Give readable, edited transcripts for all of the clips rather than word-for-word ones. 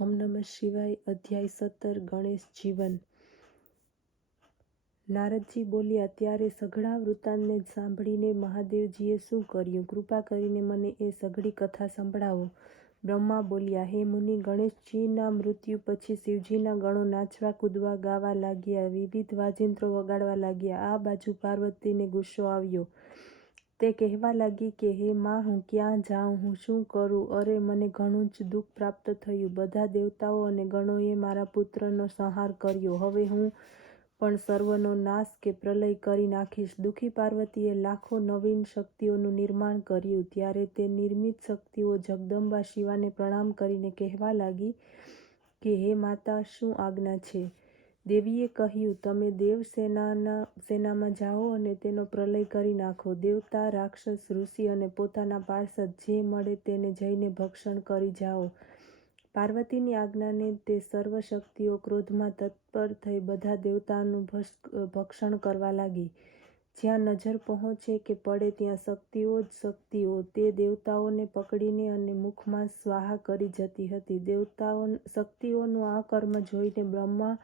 ઓમ નમઃ શિવાય. અધ્યાય 17 ગણેશ જીવન. નારદજી બોલ્યા, ત્યારે સઘળા વૃત્તાંતને સાંભળીને મહાદેવજીએ શું કર્યું? કૃપા કરીને મને એ સઘળી કથા સંભળાવો. બ્રહ્મા બોલ્યા, હે મુનિ, ગણેશજીના મૃત્યુ પછી શિવજીના ગણો નાચવા કૂદવા ગાવા લાગ્યા, વિવિધ વાજિંત્રો વગાડવા લાગ્યા. આ બાજુ પાર્વતીને ગુસ્સો આવ્યો. તે કહેવા લાગી કે હે માં, હું ક્યાં જાઉં, હું શું કરું? અરે, મને ઘણું જ દુઃખ પ્રાપ્ત થયું. બધા દેવતાઓ અને ગણોએ મારા પુત્રનો સંહાર કર્યો. હવે હું પણ સર્વનો નાશ કે પ્રલય કરી નાખીશ. દુઃખી પાર્વતીએ લાખો નવીન શક્તિઓનું નિર્માણ કર્યું. ત્યારે તે નિર્મિત શક્તિઓ જગદંબા શિવાને પ્રણામ કરીને કહેવા લાગી કે હે માતા, શું આજ્ઞા છે? દેવીએ કહ્યું, તમે દેવ સેનામાં જાઓ અને તેનો પ્રલય કરી નાખો. દેવતા, રાક્ષસ, ઋષિ અને પોતાના પાર્ષદ જે મળે તેને જઈને ભક્ષણ કરી જાઓ. પાર્વતીની આજ્ઞાને તે સર્વ શક્તિઓ ક્રોધમાં તત્પર થઈ બધા દેવતાઓનું ભક્ષણ કરવા લાગી. જ્યાં નજર પહોંચે કે પડે ત્યાં શક્તિઓ જ શક્તિઓ તે દેવતાઓને પકડીને અને મુખમાં સ્વાહા કરી જતી હતી. શક્તિઓનું આ કર્મ જોઈને બ્રહ્મા,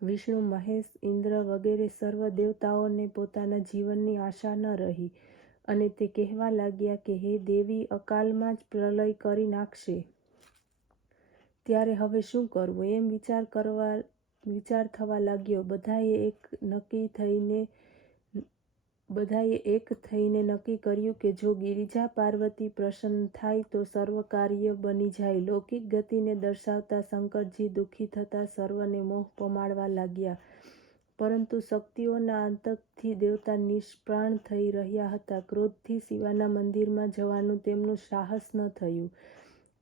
વિષ્ણુ, મહેશ, ઇન્દ્ર વગેરે સર્વ દેવતાઓને પોતાના જીવનની આશા ન રહી અને તે કહેવા લાગ્યા કે હે દેવી, અકાલમાં જ પ્રલય કરી નાખશે. ત્યારે હવે શું કરવું? એમ વિચાર થવા લાગ્યો. બધાએ એક થઈને નક્કી કર્યું કે જો ગિરિજા પાર્વતી પ્રસન્ન થાય તો સર્વ કાર્ય બની જાય. લૌકિક ગતિને દર્શાવતા શંકરજી દુઃખી થતા સર્વને મોહ પમાડવા લાગ્યા. પરંતુ શક્તિઓના આતંકથી દેવતા નિષ્પ્રાણ થઈ રહ્યા હતા. ક્રોધથી શિવાના મંદિરમાં જવાનું તેમનું સાહસ ન થયું.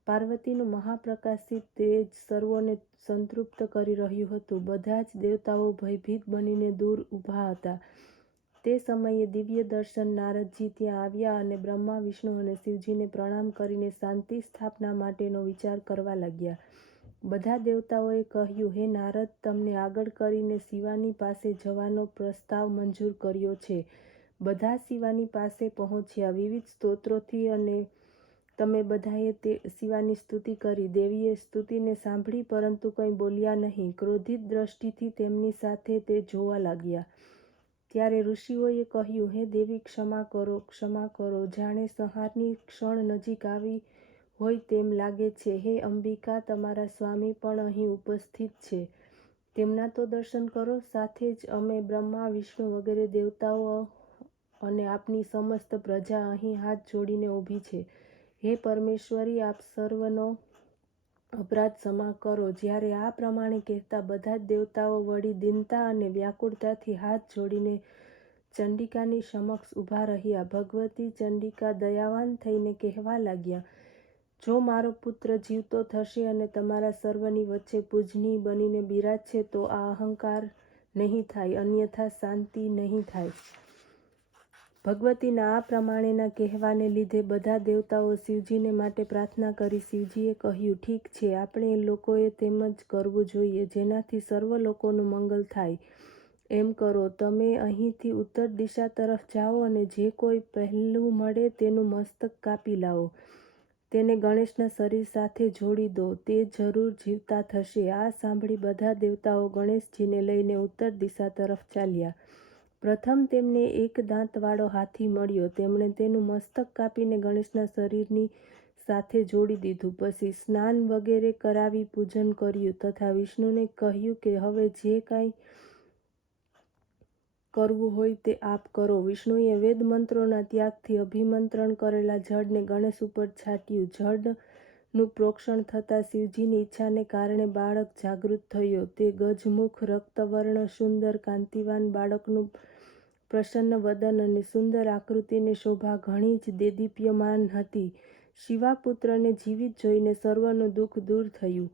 પાર્વતીનું મહાપ્રકાશિત તેજ સર્વોને સંતૃપ્ત કરી રહ્યું હતું. બધા જ દેવતાઓ ભયભીત બનીને દૂર ઊભા હતા. તે સમયે દિવ્ય દર્શન નારદજી ત્યાં આવ્યા અને બ્રહ્મા, વિષ્ણુ અને શિવજીને પ્રણામ કરીને શાંતિ સ્થાપના માટેનો વિચાર કરવા લાગ્યા. બધા દેવતાઓએ કહ્યું, હે નારદ, તમને આગળ કરીને શિવાની પાસે જવાનો પ્રસ્તાવ મંજૂર કર્યો છે. બધા શિવાની પાસે પહોંચ્યા. વિવિધ સ્તોત્રોથી અને તમે બધાએ શિવાની સ્તુતિ કરી. દેવીએ સ્તુતિને સાંભળી પરંતુ કંઈ બોલ્યા નહીં. ક્રોધિત દ્રષ્ટિથી તેમની સાથે તે જોવા લાગ્યા. ત્યારે ઋષિઓએ કહ્યું, હે દેવી, ક્ષમા કરો. જાણે સંહારની ક્ષણ નજીક આવી હોય તેમ લાગે છે. હે અંબિકા, તમારા સ્વામી પણ અહીં ઉપસ્થિત છે. તેમના તો દર્શન કરો. સાથે જ અમે બ્રહ્મા, વિષ્ણુ વગેરે દેવતાઓ અને આપની સમસ્ત પ્રજા અહીં હાથ જોડીને ઊભી છે. હે પરમેશ્વરી, આપ સર્વનો અપરાધ ક્ષમા કરો. જ્યારે આ પ્રમાણે કહેતા બધા જ દેવતાઓ વળી દીનતા અને વ્યાકુળતાથી હાથ જોડીને ચંડિકાની સમક્ષ ઊભા રહ્યા. ભગવતી ચંડિકા દયાવાન થઈને કહેવા લાગ્યા, જો મારો પુત્ર જીવતો થશે અને તમારા સર્વની વચ્ચે પૂજનીય બનીને બિરાજશે તો આ અહંકાર નહીં થાય, અન્યથા શાંતિ નહીં થાય. ભગવતીના આ પ્રમાણેના કહેવાને લીધે બધા દેવતાઓ શિવજીને માટે પ્રાર્થના કરી. શિવજીએ કહ્યું, ઠીક છે, આપણે લોકોએ તેમ જ કરવું જોઈએ, જેનાથી સર્વ લોકોનું મંગલ થાય. એમ કરો, તમે અહીંથી ઉત્તર દિશા તરફ જાઓ અને જે કોઈ પહેલું મળે તેનું મસ્તક કાપી લાવો. તેને ગણેશના શરીર સાથે જોડી દો. તે જરૂર જીવતા થશે. આ સાંભળી બધા દેવતાઓ ગણેશજીને લઈને ઉત્તર દિશા તરફ ચાલ્યા. પ્રથમ તેમને એક દાંતવાળો હાથી મળ્યો. તેમણે તેનું મસ્તક કાપીને ગણેશના શરીરની સાથે જોડી દીધું. પછી સ્નાન વગેરે કરાવી પૂજન કર્યું તથા વિષ્ણુને કહ્યું કે હવે જે કાંઈ કરવું હોય તે આપ કરો. વિષ્ણુએ વેદ મંત્રોના ત્યાગથી અભિમંત્રણ કરેલા જળને ગણેશ ઉપર છાંટ્યું. જળનું પ્રોક્ષણ થતાં શિવજીની ઈચ્છાને કારણે બાળક જાગૃત થયો. તે ગજમુખ, રક્તવર્ણ, સુંદર કાંતિવાન બાળકનું પ્રસન્ન વદન અને સુંદર આકૃતિને શોભા ઘણી જ દેદીપ્યમાન હતી. શિવાપુત્રને જીવિત જોઈને સર્વનું દુઃખ દૂર થયું.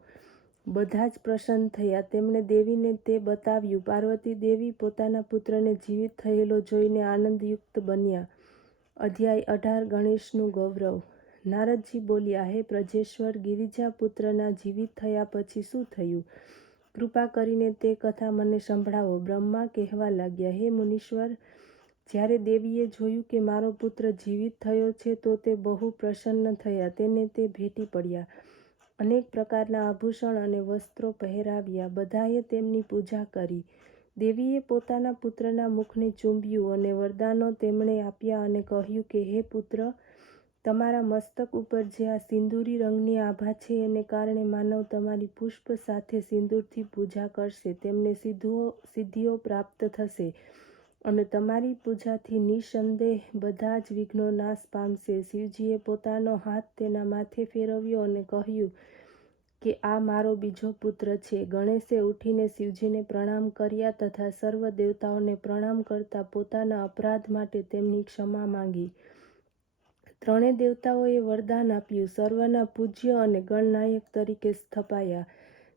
બધા જ પ્રસન્ન થયા. તેમણે દેવીને તે બતાવ્યું. પાર્વતી દેવી પોતાના પુત્રને જીવિત થયેલો જોઈને આનંદયુક્ત બન્યા. અધ્યાય 18 ગણેશનું ગૌરવ. નારદજી બોલ્યા, હે પ્રજેશ્વર, ગિરિજાપુત્રના જીવિત થયા પછી શું થયું? કૃપા કરીને તે કથા મને સંભળાવો. બ્રહ્મા કહેવા લાગ્યા, હે મુનીશ્વર, જ્યારે દેવીએ જોયું કે મારો પુત્ર જીવિત થયો છે તો તે બહુ પ્રસન્ન થયા. તેને તે ભેટી પડ્યા અનેક પ્રકારના આભૂષણ અને વસ્ત્રો પહેરાવ્યા. બધાએ તેમની પૂજા કરી. દેવીએ પોતાના પુત્રના મુખને ચૂંબ્યું અને વરદાનો તેમણે આપ્યા અને કહ્યું કે હે પુત્ર, તમારા મસ્તક ઉપર જે આ સિંદૂરી રંગની આભા છે એને કારણે માનવ તમારી પુષ્પ સાથે સિંદૂરથી પૂજા કરશે તેમને સિદ્ધિઓ પ્રાપ્ત થશે અને તમારી પૂજાથી નિઃસંદેહ બધા જ વિઘ્નો નાશ પામશે. શિવજીએ પોતાનો હાથ તેના માથે ફેરવ્યો અને કહ્યું કે આ મારો બીજો પુત્ર છે. ગણેશે ઉઠીને શિવજીને પ્રણામ કર્યા તથા સર્વ દેવતાઓને પ્રણામ કરતા પોતાના અપરાધ માટે તેમની ક્ષમા માંગી. ત્રણેય દેવતાઓએ વરદાન આપ્યું, સર્વના પૂજ્ય અને ગણનાયક તરીકે સ્થપાયા.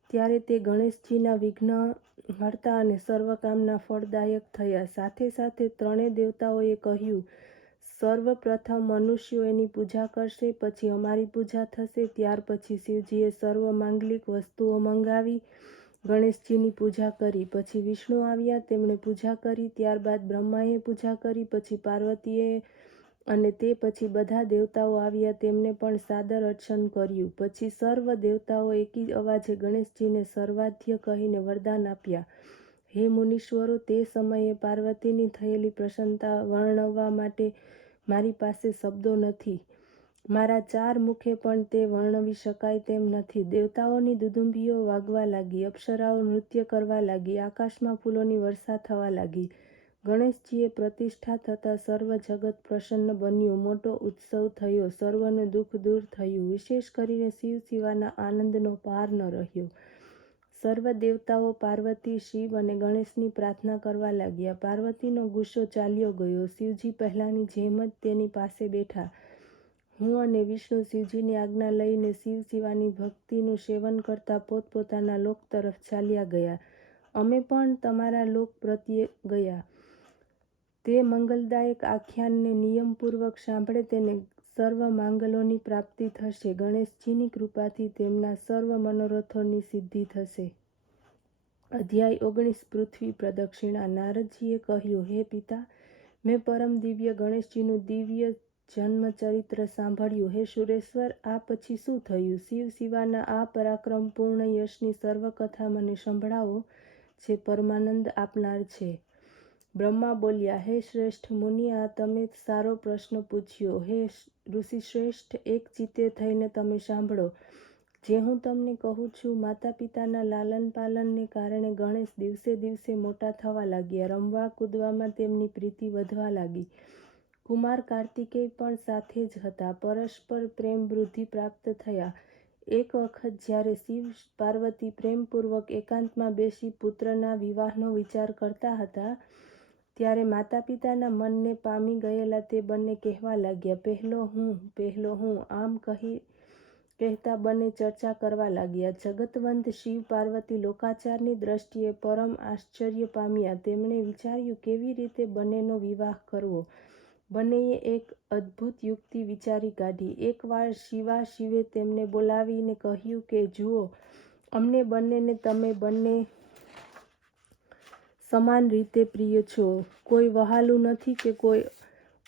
ત્યારે તે ગણેશજીના વિઘ્ન હરતા અને સર્વકામના ફળદાયક થયા. સાથે સાથે ત્રણેય દેવતાઓએ કહ્યું, સર્વપ્રથમ મનુષ્યો એની પૂજા કરશે, પછી અમારી પૂજા થશે. ત્યાર પછી શિવજીએ સર્વ માંગલિક વસ્તુઓ મંગાવી ગણેશજીની પૂજા કરી. પછી વિષ્ણુ આવ્યા, તેમણે પૂજા કરી. ત્યારબાદ બ્રહ્માએ પૂજા કરી. પછી પાર્વતીએ અને તે પછી બધા દેવતાઓ આવ્યા, તેમને પણ સાદર અર્ચન કર્યું. પછી સર્વ દેવતાઓ એકી અવાજે ગણેશજીને સર્વાધ્ય કહીને વરદાન આપ્યા. હે મુનીશ્વરો, તે સમયે પાર્વતીની થયેલી પ્રસન્નતા વર્ણવવા માટે મારી પાસે શબ્દો નથી. મારા 4 મુખે પણ તે વર્ણવી શકાય તેમ નથી. દેવતાઓની દુદુંભીઓ વાગવા લાગી, અપ્સરાઓ નૃત્ય કરવા લાગી, આકાશમાં ફૂલોની વર્ષા થવા લાગી. ગણેશજીએ પ્રતિષ્ઠા થતાં સર્વ જગત પ્રસન્ન બન્યું, મોટો ઉત્સવ થયો, સર્વનું દુઃખ દૂર થયું. વિશેષ કરીને શિવ શિવાના આનંદનો પાર ન રહ્યો. સર્વ દેવતાઓ પાર્વતી, શિવ અને ગણેશની પ્રાર્થના કરવા લાગ્યા. પાર્વતીનો ગુસ્સો ચાલ્યો ગયો. શિવજી પહેલાંની જેમ જ તેની પાસે બેઠા. હું અને વિષ્ણુ શિવજીની આજ્ઞા લઈને શિવ શિવાની ભક્તિનું સેવન કરતા પોતપોતાના લોક તરફ ચાલ્યા ગયા. અમે પણ તમારા લોક પ્રત્યે ગયા. તે મંગલદાયક આખ્યાનને નિયમપૂર્વક સાંભળે તેને સર્વ માંગલોની પ્રાપ્તિ થશે. ગણેશજીની કૃપાથી તેમના સર્વ મનોરથોની સિદ્ધિ થશે. અધ્યાય 19 પૃથ્વી પ્રદક્ષિણા. નારદજીએ કહ્યું, હે પિતા, મેં પરમ દિવ્ય ગણેશજીનું દિવ્ય જન્મચરિત્ર સાંભળ્યું. હે સુરેશ્વર, આ પછી શું થયું? શિવ શિવાના આ પરાક્રમપૂર્ણ યશની સર્વ કથા મને સંભળાવો, જે પરમાનંદ આપનાર છે. બ્રહ્મા બોલ્યા, હે શ્રેષ્ઠ મુનિ, આ તમે સારો પ્રશ્ન પૂછ્યો. હે ઋષિશ્રેષ્ઠ, એક ચિત્તે થઈને તમે સાંભળો. જે હું તમને કહું છું, માતા પિતાના લાલન પાલનને કારણે ગણેશ દિવસે દિવસે મોટા થવા લાગ્યા. રમવા કૂદવામાં તેમની પ્રીતિ વધવા લાગી. કુમાર કાર્તિકેય પણ સાથે જ હતા. પરસ્પર પ્રેમ વૃદ્ધિ પ્રાપ્ત થયા. એક વખત જ્યારે શિવ પાર્વતી પ્રેમપૂર્વક એકાંતમાં બેસી પુત્રના વિવાહનો વિચાર કરતા હતા, ત્યારે માતા પિતાના મનને પામી ગયેલા તે બંને કહેવા લાગ્યા, પહેલો હું, આમ કહેતા બંને ચર્ચા કરવા લાગ્યા. જગતવંત શિવ પાર્વતી લોકાચારની દ્રષ્ટિએ પરમ આશ્ચર્ય પામ્યા. તેમણે વિચાર્યું કેવી રીતે બંનેનો વિવાહ કરવો. બંનેએ એક અદ્ભુત યુક્તિ વિચારી કાઢી. એકવાર શિવે તેમને બોલાવીને કહ્યું કે જુઓ, અમને બંનેને તમે બંને સમાન રીતે પ્રિય છો. કોઈ વહાલું નથી કે કોઈ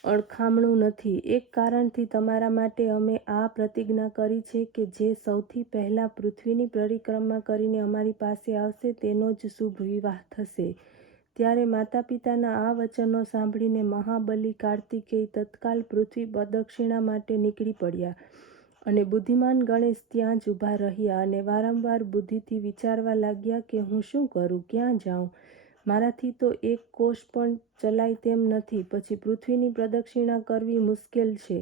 અળખામણું નથી. એક કારણથી તમારા માટે અમે આ પ્રતિજ્ઞા કરી છે કે જે સૌથી પહેલાં પૃથ્વીની પરિક્રમા કરીને અમારી પાસે આવશે તેનો જ શુભ વિવાહ થશે. ત્યારે માતા પિતાના આ વચનો સાંભળીને મહાબલી કાર્તિકેય તત્કાલ પૃથ્વી પ્રદક્ષિણા માટે નીકળી પડ્યા અને બુદ્ધિમાન ગણેશ ત્યાં જ ઊભા રહ્યા અને વારંવાર બુદ્ધિથી વિચારવા લાગ્યા કે હું શું કરું, ક્યાં જાઉં, મારાથી તો એક કોષ પણ ચલાય તેમ નથી. પછી પૃથ્વીની પ્રદક્ષિણા કરવી મુશ્કેલ છે.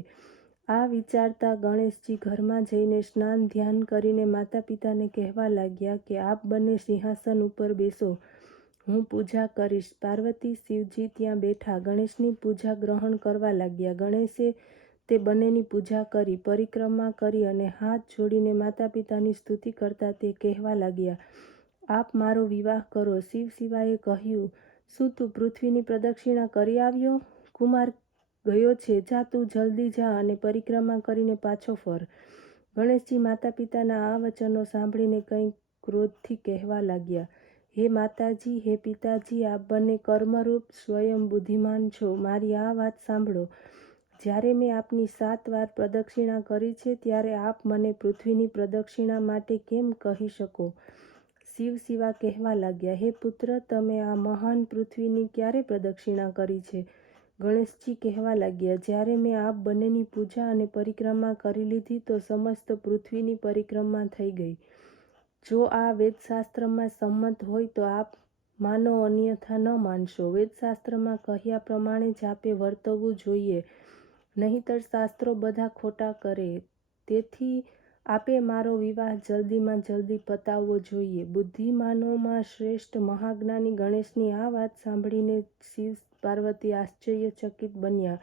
આ વિચારતા ગણેશજી ઘરમાં જઈને સ્નાન ધ્યાન કરીને માતા પિતાને કહેવા લાગ્યા કે આપ બંને સિંહાસન ઉપર બેસો, હું પૂજા કરીશ. પાર્વતી શિવજી ત્યાં બેઠા ગણેશની પૂજા ગ્રહણ કરવા લાગ્યા. ગણેશે તે બંનેની પૂજા કરી, પરિક્રમા કરી અને હાથ જોડીને માતા પિતાની સ્તુતિ કરતા તે કહેવા લાગ્યા, આપ મારો વિવાહ કરો. શિવ શિવાએ કહ્યું, શું તું પૃથ્વીની પ્રદક્ષિણા કરી આવ્યો? કુમાર ગયો છે, જા તું જલ્દી જા અને પરિક્રમા કરીને પાછો ફર. ગણેશજી માતા પિતાના આ વચનો સાંભળીને કંઈક ક્રોધથી કહેવા લાગ્યા, હે માતાજી, હે પિતાજી, આપ બંને કર્મરૂપ સ્વયં બુદ્ધિમાન છો. મારી આ વાત સાંભળો. જ્યારે મેં આપની 7 વાર પ્રદક્ષિણા કરી છે ત્યારે આપ મને પૃથ્વીની પ્રદક્ષિણા માટે કેમ કહી શકો? શિવા કહેવા લાગ્યા, હે પુત્ર, તમે આ મહાન પૃથ્વીની ક્યારે પ્રદક્ષિણા કરી છે? ગણેશજી કહેવા લાગ્યા, જ્યારે મેં આપ બંનેની પૂજા અને પરિક્રમા કરી લીધી તો સમસ્ત પૃથ્વીની પરિક્રમા થઈ ગઈ. જો આ વેદશાસ્ત્રમાં સંમત હોય તો આપ માનો, અન્યથા ન માનશો. વેદશાસ્ત્રમાં કહ્યા પ્રમાણે જ આપે વર્તવું જોઈએ, નહીંતર શાસ્ત્રો બધા ખોટા કરે. તેથી આપે મારો વિવાહ જલ્દીમાં જલ્દી પતાવવો જોઈએ. બુદ્ધિમાનોમાં શ્રેષ્ઠ મહાજ્ઞાની ગણેશની આ વાત સાંભળીને શિવ પાર્વતી આશ્ચર્યચકિત બન્યા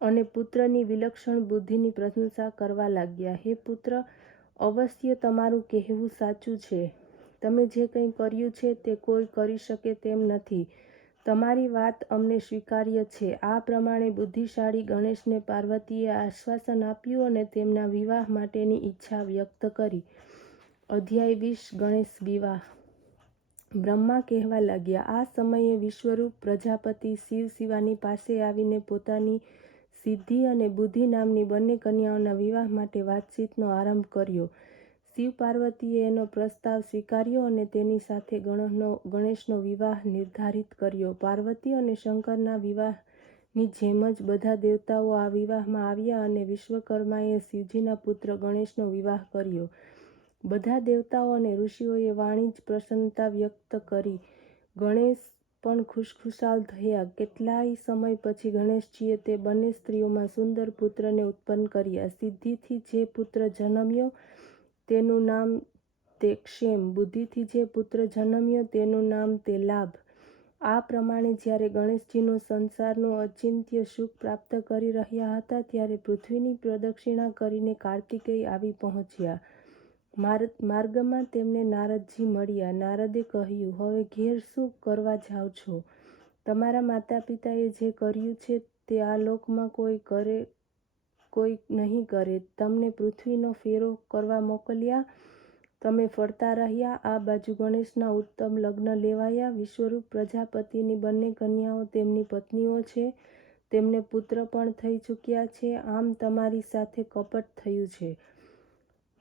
અને પુત્રની વિલક્ષણ બુદ્ધિની પ્રશંસા કરવા લાગ્યા. હે પુત્ર, અવશ્ય તમારું કહેવું સાચું છે. તમે જે કંઈ કર્યું છે તે કોઈ કરી શકે તેમ નથી. તમારી વાત અમને સ્વીકાર્ય છે. આ પ્રમાણે બુદ્ધિશાળી ગણેશને પાર્વતીએ આશ્વાસન આપ્યું અને તેમના વિવાહ માટેની ઈચ્છા વ્યક્ત કરી. અધ્યાય 20 ગણેશ વિવાહ. બ્રહ્મા કહેવા લાગ્યા, આ સમયે વિશ્વરૂપ પ્રજાપતિ શિવાની પાસે આવીને પોતાની સિદ્ધિ અને બુદ્ધિ નામની બંને કન્યાઓના વિવાહ માટે વાતચીતનો આરંભ કર્યો. શિવ પાર્વતીએ એનો પ્રસ્તાવ સ્વીકાર્યો અને તેની સાથે ગણેશનો વિવાહ નિર્ધારિત કર્યો. પાર્વતી અને શંકરના વિવાહની જેમ જ બધા દેવતાઓ આ વિવાહમાં આવ્યા અને વિશ્વકર્માએ શિવજીના પુત્ર ગણેશનો વિવાહ કર્યો. બધા દેવતાઓ અને ઋષિઓએ વાણી જ પ્રસન્નતા વ્યક્ત કરી. ગણેશ પણ ખુશખુશાલ થયા. કેટલાય સમય પછી ગણેશજીએ તે બંને સ્ત્રીઓમાં સુંદર પુત્રને ઉત્પન્ન કર્યા. સિદ્ધિથી જે પુત્ર જન્મ્યો તેનું નામ તે ક્ષેમ, બુદ્ધિથી જે પુત્ર જન્મ્યો તેનું નામ તે લાભ. આ પ્રમાણે જ્યારે ગણેશજીનો સંસારનું અચિંત્ય સુખ પ્રાપ્ત કરી રહ્યા હતા ત્યારે પૃથ્વીની પ્રદક્ષિણા કરીને કાર્તિકેય આવી પહોંચ્યા. માર્ગમાં તેમને નારદજી મળ્યા. નારદે કહ્યું, હવે ઘેર શું કરવા જાઓ છો? તમારા માતા પિતાએ જે કર્યું છે તે આ લોકમાં કોઈ નહીં કરે. તમને પૃથ્વીનો ફેરો કરવા મોકલ્યા, તમે ફરતા રહ્યા. આ બાજુ ગણેશના ઉત્તમ લગ્ન લેવાયા. વિશ્વરૂપ પ્રજાપતિની બંને કન્યાઓ તેમની પત્નીઓ છે. તેમને પુત્ર પણ થઈ ચૂક્યા છે. આમ તમારી સાથે કપટ થયું છે.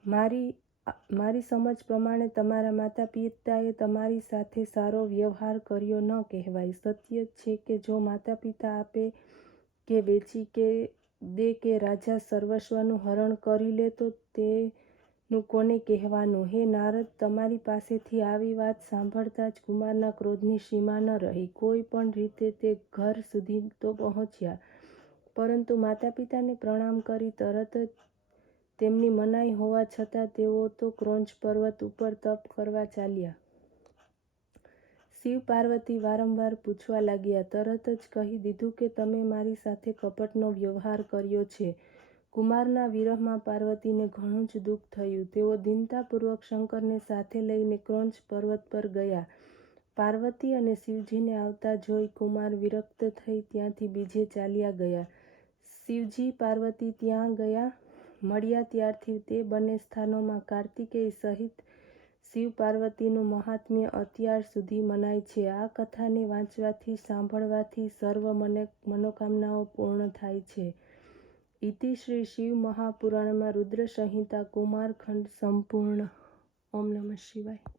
મારી સમજ પ્રમાણે તમારા માતા પિતાએ તમારી સાથે સારો વ્યવહાર કર્યો ન કહેવાય. સત્ય છે કે જો માતા પિતા આપે કે વેચી કે દે કે રાજા સર્વસ્વનું હરણ કરી લે તો તેનું કોને કહેવાનું? હે નારદ, તમારી પાસેથી આવી વાત સાંભળતા જ કુમારના ક્રોધની સીમા ન રહી. કોઈ પણ રીતે તે ઘર સુધી તો પહોંચ્યા, પરંતુ માતા પિતાને પ્રણામ કરી તરત જ તેમની મનાઈ હોવા છતાં તેઓ તો ક્રોંચ પર્વત ઉપર તપ કરવા ચાલ્યા. શિવ પાર્વતી વારંવાર પૂછવા લાગ્યા. તરત જ કહી દીધું કે તમે મારી સાથે કપટનો વ્યવહાર કર્યો છે. કુમારના વિરહમાં પાર્વતીને ઘણું જ દુઃખ થયું. તેઓ દીનતાપૂર્વક શંકરને સાથે લઈને ક્રોંચ પર્વત પર ગયા. પાર્વતી અને શિવજીને આવતા જોઈ કુમાર વિરક્ત થઈ ત્યાંથી બીજે ચાલ્યા ગયા. શિવજી પાર્વતી ત્યાં ગયા મળ્યા ત્યારથી તે બંને સ્થાનોમાં કાર્તિકેય સહિત શિવ પાર્વતીનું મહાત્મ્ય અત્યાર સુધી મનાય છે. આ કથાને વાંચવાથી, સાંભળવાથી સર્વ મનોકામનાઓ પૂર્ણ થાય છે. ઇતિ શ્રી શિવ મહાપુરાણમાં રુદ્ર સંહિતા કુમાર ખંડ સંપૂર્ણ. ઓમ નમઃ શિવાય.